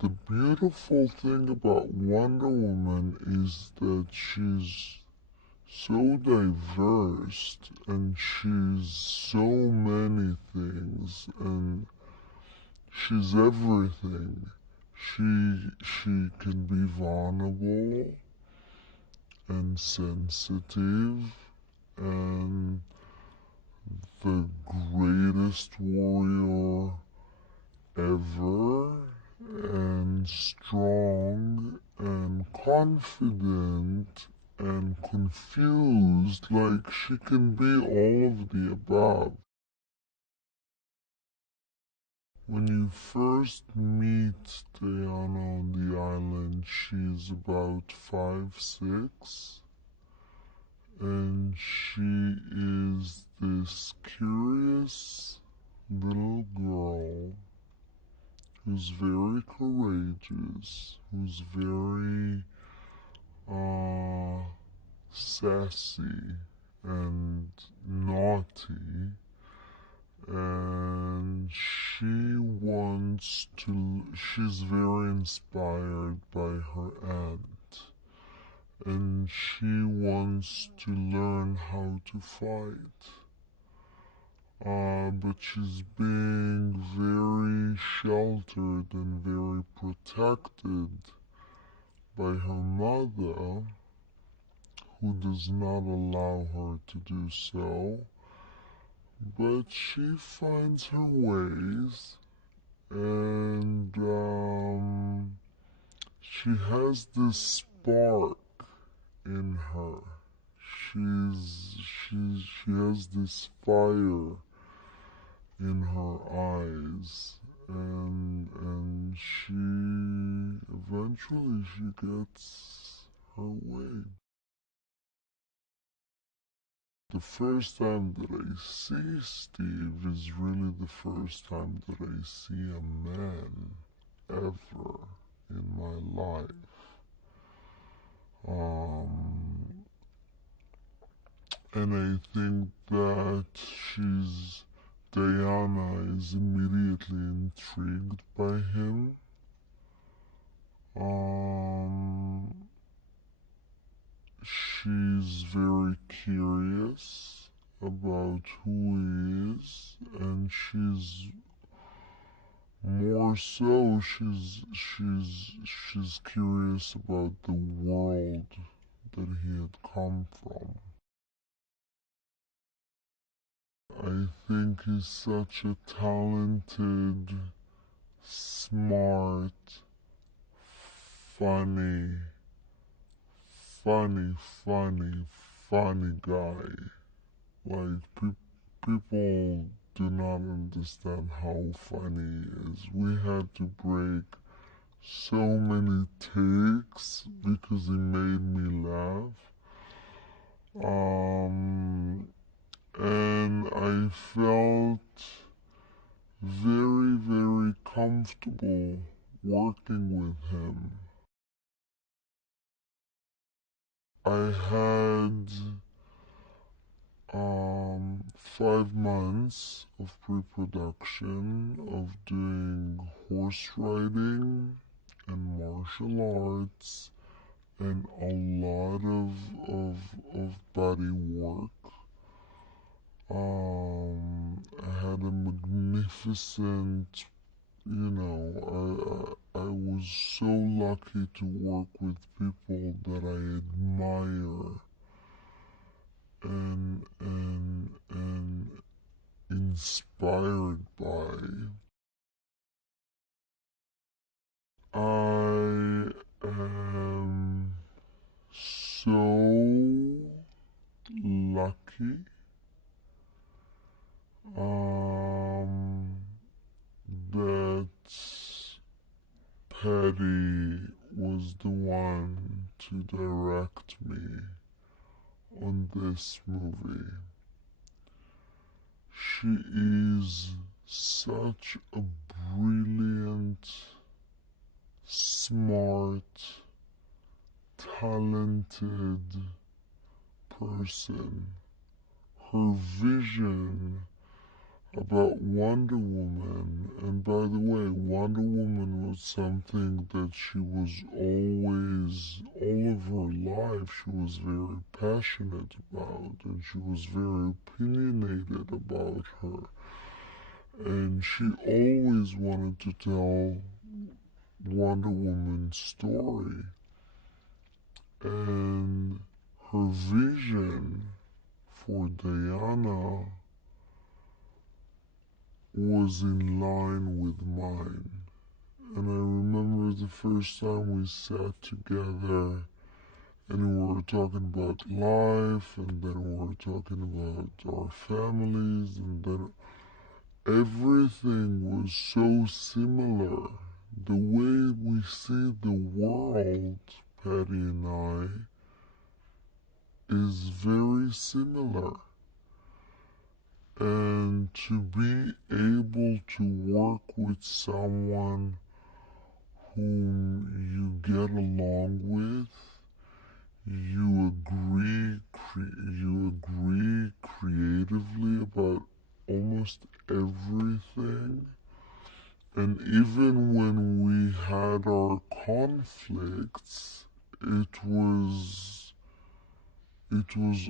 The beautiful thing about Wonder Woman is that she's so diverse and she's so many things and she's everything. She can be vulnerable and sensitive and the greatest warrior ever and strong and confident and confused, like she can be all of the above. When you first meet Diana on the island, she's about 5'6", and she is this curious little girl who's very courageous, who's very sassy and naughty, and she's very inspired by her aunt, and she wants to learn how to fight. But she's being very sheltered and very protected by her mother, who does not allow her to do so. But she finds her ways, and she has this spark in her. She has this fire in her eyes, and eventually she gets her way. The first time that I see Steve is really the first time that I see a man ever in my life. And I think that Diana is immediately intrigued by him. She's very curious about who he is, and she's curious about the world that he had come from. I think he's such a talented, smart, funny, funny, funny, funny guy. Like, people do not understand how funny he is. We had to break so many takes because he made me laugh. And I felt very, very comfortable working with him. I had 5 months of pre-production of doing horse riding and martial arts and a lot of body work. I had a magnificent, I was so lucky to work with people that I admire and inspired by. I am so lucky that Patty was the one to direct me on this movie. She is such a brilliant, smart, talented person. Her vision about Wonder Woman. And by the way, Wonder Woman was something that she was always, all of her life, she was very passionate about, and she was very opinionated about her. And she always wanted to tell Wonder Woman's story. And her vision for Diana was in line with mine. And I remember the first time we sat together and we were talking about life, and then we were talking about our families, and then everything was so similar. The way we see the world, Patty and I, is very similar. And to be able to work with someone whom you get along with, you agree creatively about almost everything. And even when we had our conflicts, it was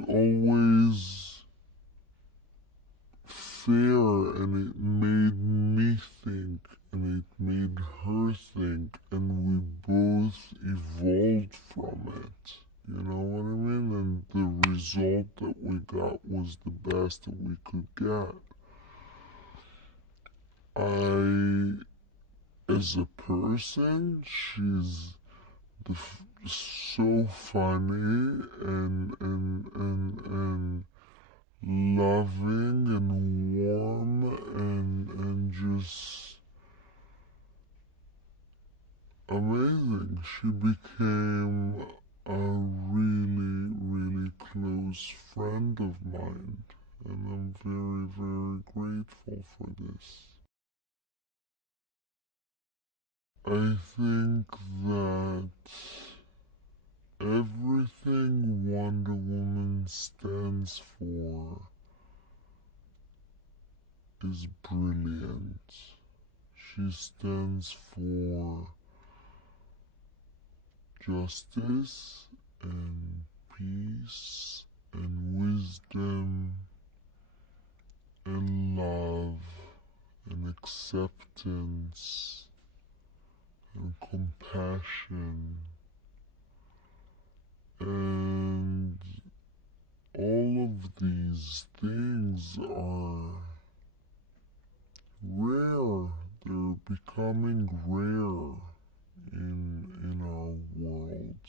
always fair, and it made me think, and it made her think, and we both evolved from it. You know what I mean? And the result that we got was the best that we could get. As a person, she's so funny and loving and warm and just amazing. She became a really, really close friend of mine, and I'm very, very grateful for this. I think that everything Wonder Woman stands for is brilliant. She stands for justice and peace and wisdom and love and acceptance and compassion, and all of these things are rare. They're becoming rare in our world.